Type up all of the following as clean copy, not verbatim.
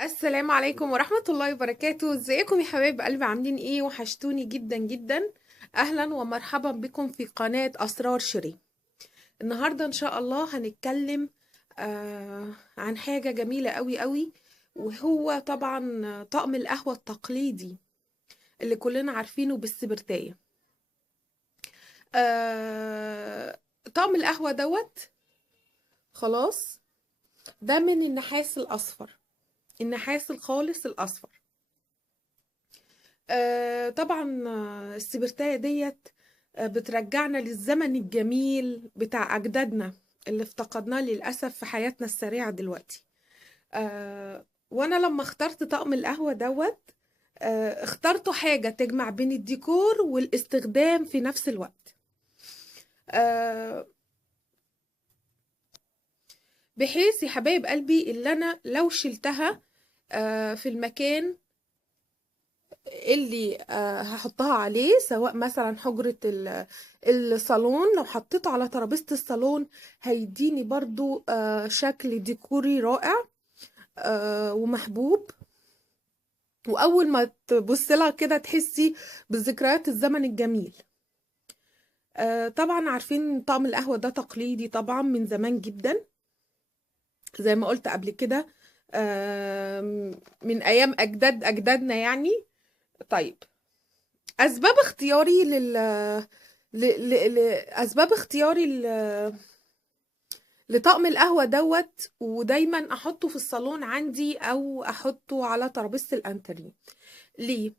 السلام عليكم ورحمة الله وبركاته. ازيكم يا حبايب قلبي؟ عاملين ايه؟ وحشتوني جدا جدا. اهلا ومرحبا بكم في قناة اسرار شيرين. النهاردة ان شاء الله هنتكلم عن حاجة جميلة قوي قوي، وهو طبعا طقم القهوة التقليدي اللي كلنا عارفينه بالسبرتاية. آه طقم القهوة دوت خلاص، ده من النحاس الاصفر، النحاس الخالص الاصفر. طبعا السبرتاية ديت بترجعنا للزمن الجميل بتاع أجدادنا اللي افتقدناه للأسف في حياتنا السريعة دلوقتي. وأنا لما اخترت طقم القهوة دوت اخترته حاجة تجمع بين الديكور والاستخدام في نفس الوقت. آه، بحيث يا حبايب قلبي اللي أنا لو شلتها في المكان اللي هحطها عليه، سواء مثلا حجرة الصالون، لو حطيته على ترابيزة الصالون هيديني برضو شكل ديكوري رائع ومحبوب. وأول ما تبص لها كده تحسي بذكريات الزمن الجميل. طبعا عارفين طقم القهوة ده تقليدي طبعا من زمان جدا، زي ما قلت قبل كده، من أيام أجدادنا يعني. طيب، اسباب اختياري اسباب اختياري لطقم القهوه دوت، ودايما احطه في الصالون عندي او احطه على ترابيزه الانتريه. ليه؟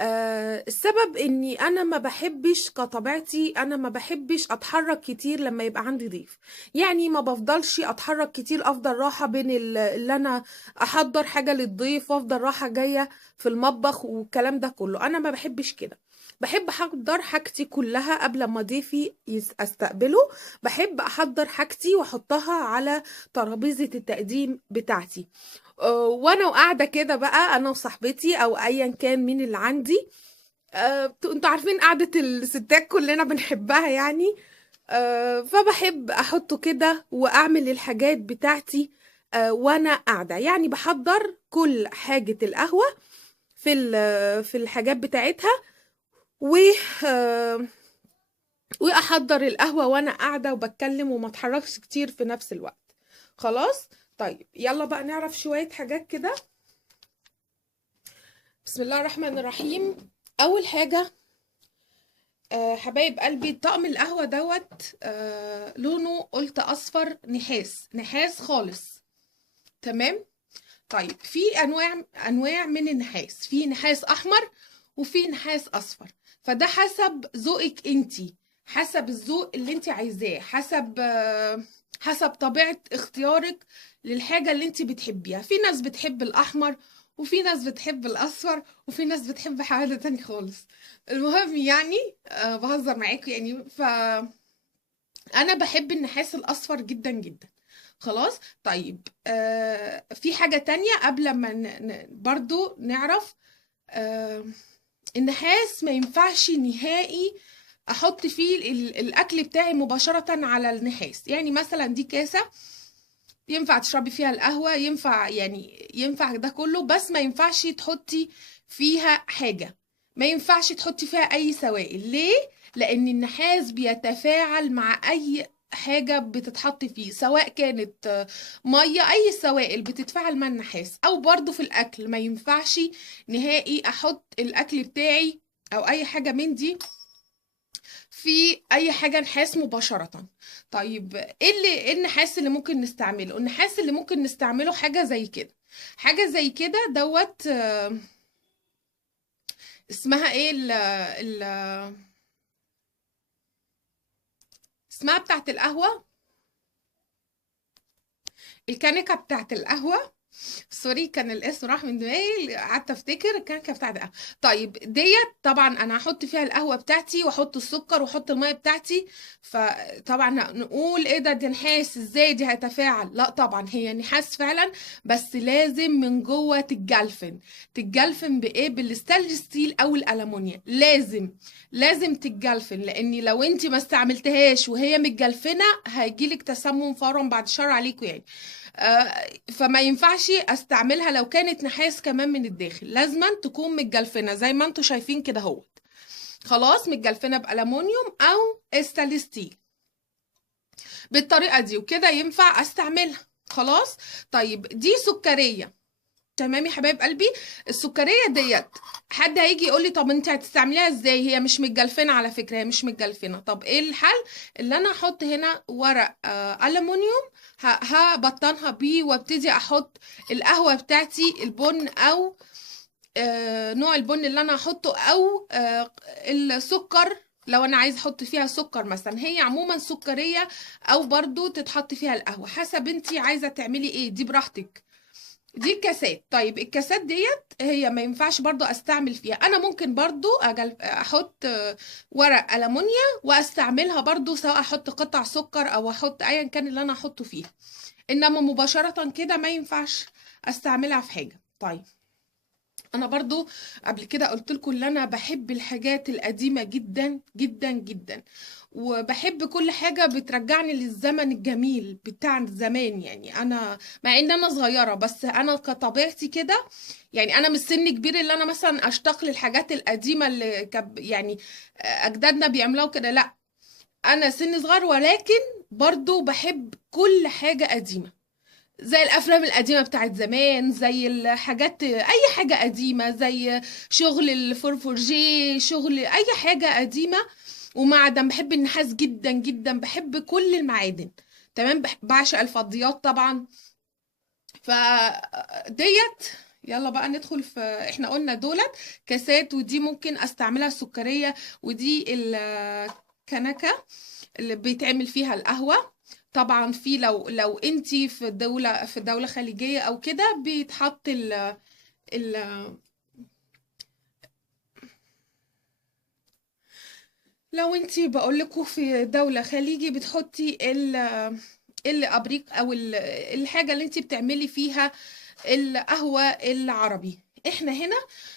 السبب اني انا ما بحبش، كطبيعتي انا ما بحبش اتحرك كتير لما يبقى عندي ضيف. يعني ما بفضلش اتحرك كتير، افضل راحة بين اللي انا احضر حاجة للضيف وافضل راحة جاية في المطبخ والكلام ده كله. انا ما بحبش كده. بحب احضر حاجتي كلها قبل ما ضيفي استقبله. بحب احضر حاجتي واحطها على ترابيزة التقديم بتاعتي. وانا وقاعده كده بقى انا وصاحبتي او ايا كان مين اللي عندي. انتوا عارفين قعده الستات كلنا بنحبها يعني. فبحب احطه كده واعمل الحاجات بتاعتي وانا قاعده، يعني بحضر كل حاجه القهوه في الحاجات بتاعتها، و آه، واحضر القهوه وانا قاعده وبتكلم وما اتحركش كتير في نفس الوقت. خلاص. طيب يلا بقى نعرف شويه حاجات كده. بسم الله الرحمن الرحيم. اول حاجه حبايب قلبي، طقم القهوه دوت لونه قلت اصفر نحاس، نحاس خالص. تمام. طيب في انواع من النحاس، في نحاس احمر وفي نحاس اصفر. فده حسب ذوقك انتي، حسب الذوق اللي انتي عايزاه، حسب طبيعة اختيارك للحاجة اللي انتي بتحبيها. في ناس بتحب الاحمر، وفي ناس بتحب الاصفر، وفي ناس بتحب حاجة تاني خالص. المهم يعني بهزر معاكم يعني. انا بحب النحاس الاصفر جدا جدا. خلاص. طيب في حاجة تانية قبل ما برضو نعرف. آه النحاس ما ينفعش نهائي احط فيه الاكل بتاعي مباشرة على النحاس. يعني مثلا دي كاسة ينفع تشربي فيها القهوة، ينفع يعني ينفع ده كله، بس ما ينفعش تحطي فيها حاجة، ما ينفعش تحطي فيها أي سوائل. ليه؟ لأن النحاس بيتفاعل مع أي حاجة بتتحط فيه، سواء كانت مية، أي سوائل بتتفاعل مع النحاس. أو برضو في الأكل ما ينفعش نهائي أحط الأكل بتاعي أو أي حاجة من دي في اي حاجه نحاس مباشره. طيب إيه النحاس اللي ممكن نستعمله؟ النحاس اللي ممكن نستعمله حاجه زي كده، حاجه زي كده دوت اسمها ايه اسمها بتاعت القهوه، الكنكه بتاعت القهوه. سوري كان الاسم راح من دماغي، قعدت افتكر كان بتاع ده. طيب ديت طبعا انا هحط فيها القهوه بتاعتي واحط السكر واحط الميه بتاعتي. فطبعا نقول ايه ده، دي نحاس ازاي دي هتفاعل؟ لا طبعا هي نحاس فعلا، بس لازم من جوه تتجلفن. تتجلفن بايه؟ بالستانلس ستيل او الالومنيوم. لازم تتجلفن، لان لو انت ما استعملتهاش وهي متجلفنه هيجيلك تسمم فورا، بعد شر عليكم يعني. فما ينفعش استعملها لو كانت نحاس كمان من الداخل، لازما تكون متجلفنه زي ما انتوا شايفين كده اهوت. خلاص، متجلفنه بالومنيوم او ستانلس ستيل بالطريقه دي، وكده ينفع استعملها. خلاص. طيب دي سكريه، تمام يا حبايب قلبي. السكريه ديت حد هيجي يقول لي طب انت هتستعمليها ازاي؟ هي مش متجلفنه على فكره، هي مش متجلفنه. طب ايه الحل؟ اللي انا احط هنا ورق ألمونيوم، هبطنها بيه وابتدي احط القهوه بتاعتي البن، او نوع البن اللي انا هحطه، او السكر لو انا عايز احط فيها سكر مثلا. هي عموما سكريه، او برضو تتحط فيها القهوه حسب انتي عايزه تعملي ايه، دي براحتك. دي الكاسات. طيب الكاسات ديت هي ما ينفعش برضو استعمل فيها، انا ممكن برضو احط ورق ألمونيا واستعملها برضو، سواء احط قطع سكر او احط ايا كان اللي انا احطه فيها، انما مباشرة كده ما ينفعش استعملها في حاجة. طيب انا برضو قبل كده قلت لكم ان انا بحب الحاجات القديمة جدا جدا جدا، وبحب كل حاجة بترجعني للزمن الجميل بتاع زمان. يعني انا مع ان انا صغيرة، بس انا كطبيعتي كده. يعني انا مش سن كبير اللي انا مثلا اشتاق للحاجات القديمة اللي يعني اجدادنا بيعملوها كده، لا. انا سن صغير، ولكن برضو بحب كل حاجة قديمة، زي الافلام القديمه بتاعت زمان، زي الحاجات اي حاجه قديمه، زي شغل الفورفورجي، شغل اي حاجه قديمه. ومعدن، بحب النحاس جدا جدا، بحب كل المعادن. تمام. بعشق الفضيات طبعا. فديت. يلا بقى ندخل في، احنا قلنا دولت كاسات، ودي ممكن استعملها السكريه، ودي الكنكه اللي بيتعمل فيها القهوة. طبعا في، لو انتي في دولة خليجية او كده، بيتحط ال لو انتي بقولكوا في دولة خليجي بتحطي الابريق، او الحاجة اللي انتي بتعملي فيها القهوة العربي. احنا هنا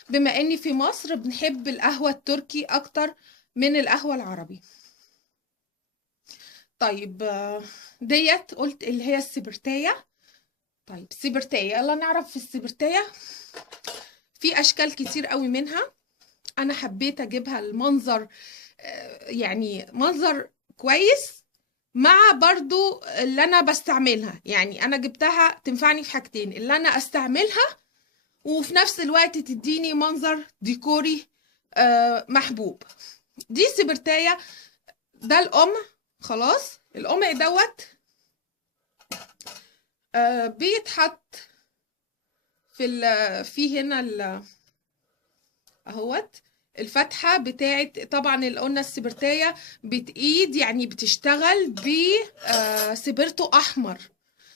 بما اني في مصر بنحب القهوة التركي اكتر من القهوة العربي. طيب ديت قلت اللي هي السبرتاية. طيب سبرتاية، يلا نعرف في السبرتاية. في اشكال كتير قوي منها، انا حبيت اجيبها المنظر، يعني منظر كويس، مع برضو اللي انا بستعملها. يعني انا جبتها تنفعني في حاجتين، اللي انا استعملها وفي نفس الوقت تديني منظر ديكوري محبوب. دي سبرتاية، ده القمع. خلاص، القمع دوت بيتحط في هنا اهوت الفتحة بتاعت، طبعا اللي قلنا السبرتاية بتقيد، يعني بتشتغل بسبرتو احمر.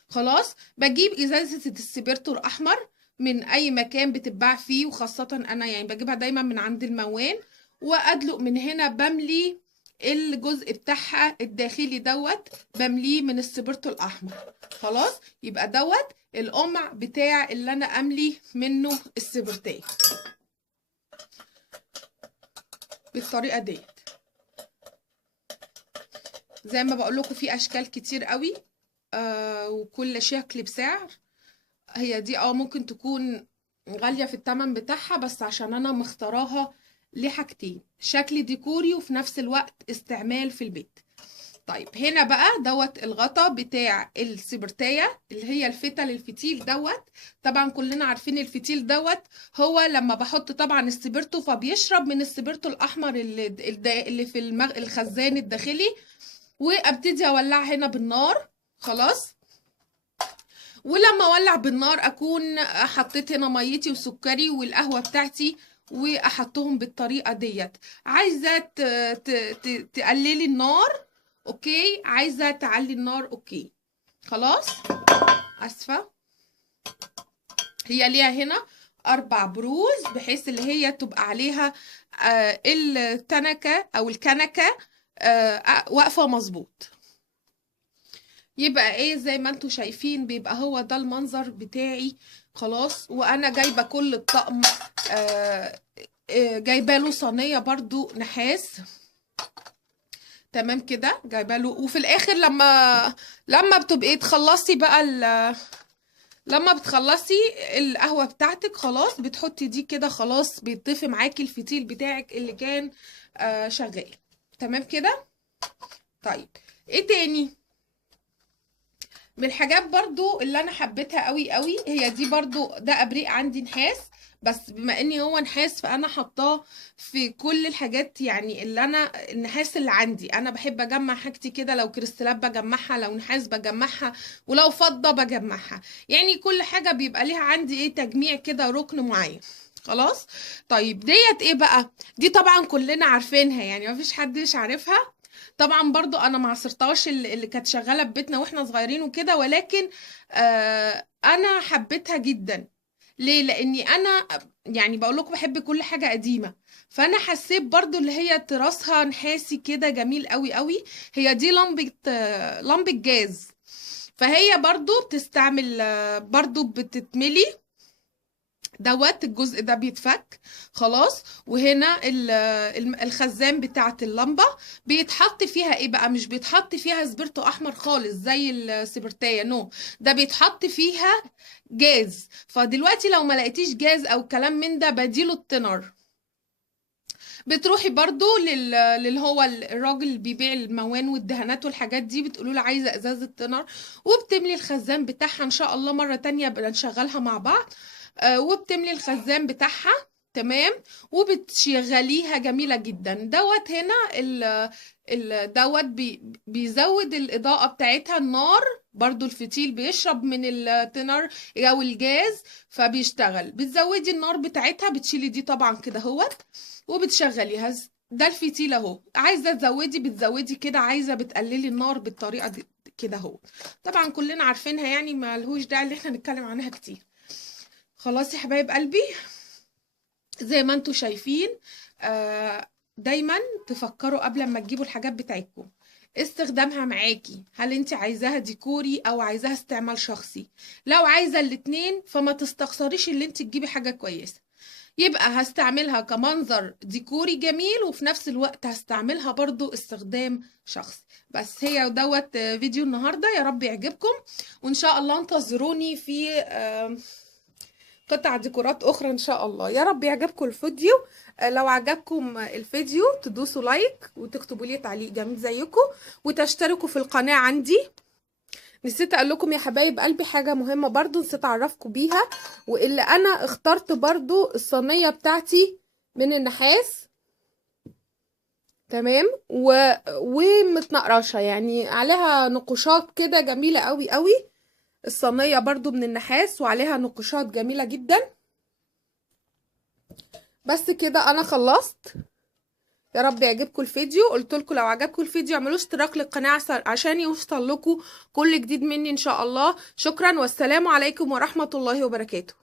خلاص، بجيب ازازة السبرتو الاحمر من اي مكان بتتباع فيه، وخاصة انا يعني بجيبها دايما من عند الموان، وادلق من هنا، بملي الجزء بتاعها الداخلي دوت، بمليه من السبرتو الاحمر. خلاص، يبقى دوت القمع بتاع اللي انا املي منه السبرتاية بالطريقه ديت. زي ما بقول لكم في اشكال كتير قوي، وكل شكل بسعر. هي دي ممكن تكون غاليه في الثمن بتاعها، بس عشان انا مختاراها لحاجتين، شكل ديكوري وفي نفس الوقت استعمال في البيت. طيب هنا بقى دوت الغطا بتاع السبرتاية، اللي هي الفتل الفتيل دوت. طبعا كلنا عارفين الفتيل دوت، هو لما بحط طبعا السبرتو فبيشرب من السبرتو الاحمر اللي في الخزان الداخلي، وابتدي اولع هنا بالنار. خلاص، ولما اولع بالنار اكون حطيت هنا ميتي وسكري والقهوة بتاعتي، واحطهم بالطريقة ديت. عايزة تقللي النار، اوكي. عايزة تعلي النار، اوكي. خلاص. اسفة، هي ليها هنا 4 بروز، بحيث اللي هي تبقى عليها التنكة او الكنكة واقفة مظبوط. يبقى ايه زي ما انتوا شايفين، بيبقى هو ده المنظر بتاعي. خلاص، وانا جايبه كل الطقم، جايبه له صينيه برضو نحاس، تمام كده، جايبه له. وفي الاخر لما بتبقي تخلصي بقى لما بتخلصي القهوه بتاعتك خلاص، بتحطي دي كده خلاص، بيطفي معاكي الفتيل بتاعك اللي كان شغال. تمام كده. طيب ايه تاني من الحاجات برضو اللي انا حبيتها قوي قوي؟ هي دي برضو، ده ابريق عندي نحاس، بس بما اني هو نحاس فانا حطاه في كل الحاجات. يعني اللي انا النحاس اللي عندي، انا بحب اجمع حاجتي كده، لو كريستالات بجمعها، لو نحاس بجمعها، ولو فضة بجمعها. يعني كل حاجة بيبقى ليها عندي ايه تجميع كده، ركن معين. خلاص. طيب ديت ايه بقى؟ دي طبعا كلنا عارفينها، يعني مفيش حد مش عارفها. طبعا برضو انا ما عصرتهاش، اللي كانت شغاله في بيتنا واحنا صغيرين وكده، ولكن انا حبيتها جدا. ليه؟ لاني انا يعني بقول لكم بحب كل حاجه قديمه، فانا حسيت برضو اللي هي تراثها نحاسي كده جميل قوي قوي. هي دي لمبه جاز، فهي برضو بتستعمل برضو بتتملي دوت. الجزء ده بيتفك خلاص. وهنا الخزان بتاعت اللمبة بيتحط فيها ايه بقى؟ مش بيتحط فيها سبرتو احمر خالص زي السبرتاية، نو، ده بيتحط فيها جاز. فدلوقتي لو ما لقيتيش جاز او كلام من ده، بديله التنر. بتروحي برضو للي هو الراجل اللي بيبيع الموان والدهانات والحاجات دي، بتقولوا له عايزه ازازه تنر، وبتملي الخزان بتاعها. ان شاء الله مره تانية بقى نشغلها مع بعض. وبتملي الخزان بتاعها. تمام. وبتشغليها جميله جدا. دوت هنا دوت بيزود الاضاءه بتاعتها، النار برضو الفتيل بيشرب من التنر او الجاز فبيشتغل. بتزودي النار بتاعتها، بتشيلي دي طبعا كده اهوت وبتشغليها. ده الفتيل اهو. عايزه تزودي بتزودي كده، عايزه بتقللي النار بالطريقه دي كده اهو. طبعا كلنا عارفينها، يعني ما لهوش داعي ان احنا نتكلم عنها كتير. خلاص يا حبايب قلبي، زي ما انتوا شايفين، دايما تفكروا قبل ما تجيبوا الحاجات بتاعتكم استخدامها معاكي. هل انت عايزاها ديكوري او عايزاها استعمال شخصي؟ لو عايزه الاتنين فما تستخسريش اللي انت تجيبي حاجه كويسه. يبقى هستعملها كمنظر ديكوري جميل، وفي نفس الوقت هستعملها برضو استخدام شخصي. بس هي دوت فيديو النهاردة، يا رب يعجبكم. وإن شاء الله انتظروني في قطع ديكورات أخرى إن شاء الله. يا رب يعجبكم الفيديو. لو عجبكم الفيديو تدوسوا لايك وتكتبوا لي تعليق جميل زيكم، وتشتركوا في القناة عندي. نسيت اقول لكم يا حبايب قلبي حاجه مهمه برضو، نسيت اعرفكم بيها، واللي انا اخترت برضو الصينيه بتاعتي من النحاس. تمام. ومتنقرشه، يعني عليها نقوشات كده جميله قوي قوي. الصينيه برضو من النحاس وعليها نقوشات جميله جدا. بس كده انا خلصت. يا رب يعجبكم الفيديو. قلت لكم لو عجبكم الفيديو اعملوا اشتراك للقناه عشان يوصل لكم كل جديد مني ان شاء الله. شكرا والسلام عليكم ورحمه الله وبركاته.